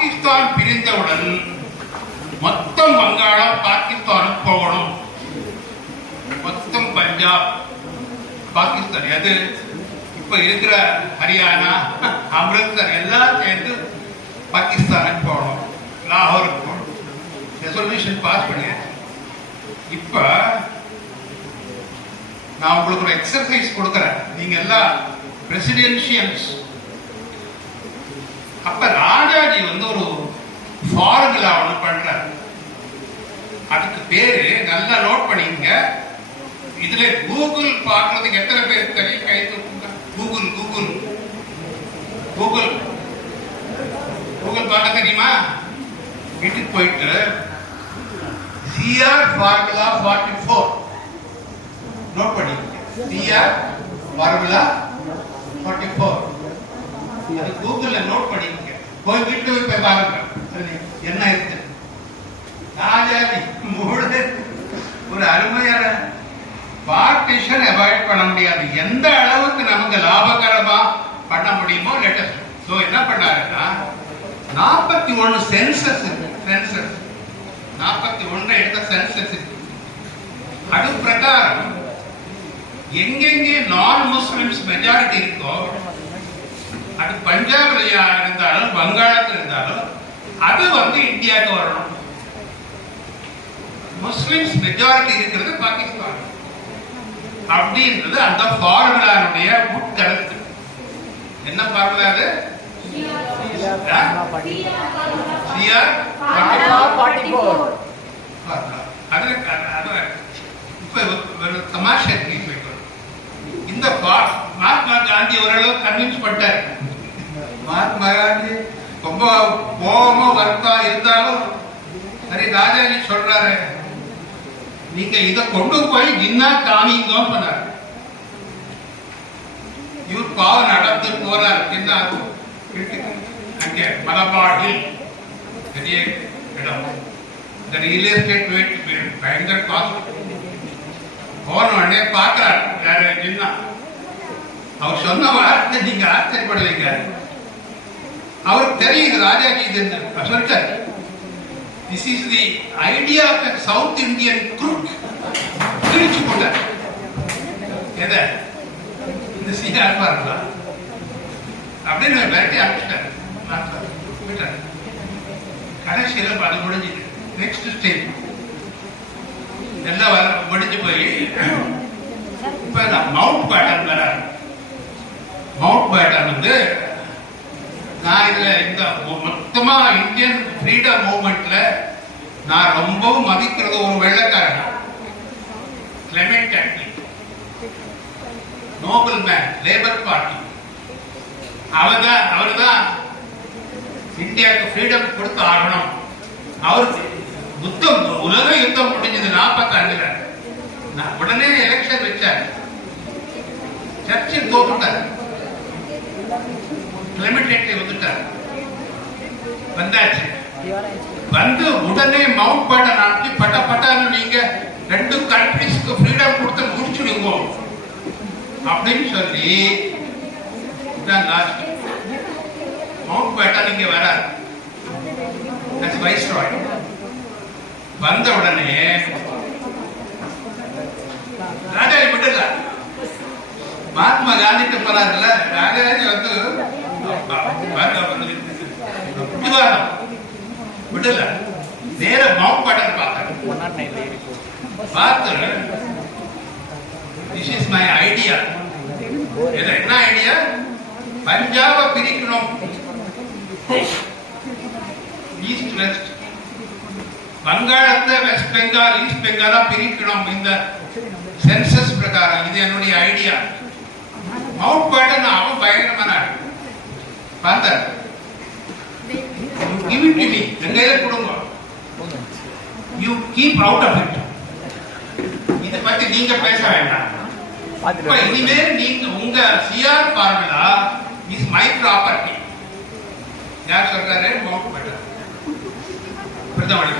பாகிஸ்தான் பிரிந்தவுடன் மொத்தம் வங்காளம் பாகிஸ்தானுக்கு போகணும். மொத்தம் பஞ்சாப் பாகிஸ்தான் எது? இப்ப இருக்கிற ஹரியானா அமிர்தசர் எல்லாம் சேர்ந்து பாகிஸ்தானுக்கு போகணும். லாகூருக்கு போகணும். ரெசல்யூஷன் பாஸ் பண்ணியாச்சு இப்ப நான் உங்களுக்கு ஒரு எக்ஸசைஸ் கொடுக்குறேன். நீங்க எல்லாம் பிரசிடென்ஷியல்ஸ் அப்ப ராஜாஜி வந்து ஒரு ஃபார்முலா ஒன்று பண்றாரு. அதுக்கு பேரு நல்லா நோட் பண்ணிக்கங்க. இதுல கூகுள் பார்க்கறதுக்கு எத்தனை பேருக்கு தெரியும்? கை கூகுள் கூகுள் கூகுள் கூகுள் பார்க்க தெரியுமா? வீட்டுக்கு போயிட்டு CR formula forty four note பண்ணிக்கங்க. சிஆர் ஃபார்முலா ஃபார்ட்டி ஃபோர் அது கூகுளில் நோட் பண்ணிக்கங்க. போய் வீட்டு போய் பாருங்க. என்ன இருக்கு? ராஜாஜி மூடு ஒரு அருமையான பார்ட்டிஷன் அவாய்ட் பண்ண முடியாது. எந்த அளவுக்கு நமக்கு லாபகரமா பண்ண முடியுமோ லெட்டஸ்ட் ஸோ என்ன பண்ணாருன்னா நாற்பத்தி ஒன்று சென்சஸ் சென்சஸ் நாற்பத்தி ஒன்று எடுத்த சென்சஸ் அது பிரகாரம் எங்கெங்கே நான் முஸ்லிம்ஸ் மெஜாரிட்டி இருக்கோ அது பஞ்சாப்ல இருந்தாலும் வங்காளத்தில் இருந்தாலும் அது வந்து இந்தியாவுக்கு வரணும். முஸ்லிம்ஸ் மெஜாரிட்டி இருக்கிறது பாகிஸ்தான். அப்படின்றது அந்த ஃபார்முலானுடைய உட்கருத்து. என்ன ஃபார்முலா அது? தமாஷா இந்த மகாத்மா காந்தி ஓரளவு கன்வின்ஸ் பண்ணிட்டாரு. மகாத்மா காந்தி ரொம்ப கோபமா வருத்தா இருந்தாலும் சரி ராஜாஜி சொல்றாரு நீங்க இத கொண்டு போய் ஜின்னா காமிங்கன்னு சொன்னாரு. இவர் பாவம் நடந்து போறார் என்ன வீட்டுக்கு அங்கே மலபாடில் பெரிய இடம். இந்த ரியல் எஸ்டேட் வீட்டு பயங்கர காசு. போன உடனே பார்க்கிறார் யாரு என்ன அவர் சொன்ன வார்த்தை நீங்க ஆச்சரியப்படலைங்க அவருக்கு தெரியும் ராஜாஜி இது சொல்லிட்டார். This is the idea of South Indian group பிரிச்சு போட்டார். எதை? இந்த சீஆர் பாருங்களா. அப்படின்னு விரட்டி அனுப்பிச்சிட்டார். விட்டார். கடைசியில் அது முடிஞ்சுது. நெக்ஸ்ட் ஸ்டேஜ் எல்லாம் வர முடிஞ்சு போய் இப்போ நான் மவுண்ட் பேட்டன் வர மவுண்ட் பேட்டன் வந்து நான் இதுல இந்த மொத்தமா இந்தியன் ஃப்ரீடம் மூவ்மெண்ட்ல நான் ரொம்பவும் மதிக்கிறது ஒரு வெள்ளக்காரன். கிளெமெண்ட் ஆக்டி நோபல் மேன் லேபர் பார்ட்டி அவர்தான் அவர்தான் இந்தியாவுக்கு ஃப்ரீடம் கொடுத்து ஆகணும். அவருக்கு யுத்தம் உலக யுத்தம் முடிஞ்சது நாற்பத்தாண்டுல நான் உடனே எலெக்ஷன் வச்சார். சர்ச்சில் தோற்றுட்டார் கிளைமேட் வந்துட்டார். வந்தாச்சு. வந்து உடனே மவுண்ட் பேட்டன் ஆட்டி பட்ட பட்டான்னு நீங்க ரெண்டு கண்ட்ரிஸ்க்கு ஃப்ரீடம் கொடுத்து முடிச்சுடுங்க. அப்படின்னு சொல்லி இதுதான் லாஸ்ட் மவுண்ட் பேட்டன் இங்க வைஸ் வைஸ்ராய் வந்த உடனே ராஜாஜி விடல மகாத்மா காந்திக்கு போறாருல்ல ராஜாஜி வந்து வந்து விடல நேர மவுண்ட் பேட்டன் பார்த்தாரு பார்த்து திஸ் இஸ் மை ஐடியா இது என்ன ஐடியா பஞ்சாப பிரிக்கணும் ஈஸ்ட் வெஸ்ட் வங்காளத்தை வெஸ்ட் பெங்கால் ஈஸ்ட் பெங்காலா பிரிக்கணும் இந்த சென்சஸ் பிரகாரம் இது என்னுடைய ஐடியா மவுண்ட் பேட்டன் அவன் பயங்கரமான ஆள். பார்த்தார் கிவ் இட் டு மீ எங்கையில கொடுங்க. You keep out of it இத பத்தி நீங்க பேச வேண்டாம். இப்ப இனிமேல் நீங்க உங்க CR formula is my property யார் சொல்றாரு? மவுண்ட் பேட்டன் பிரதமருக்கு.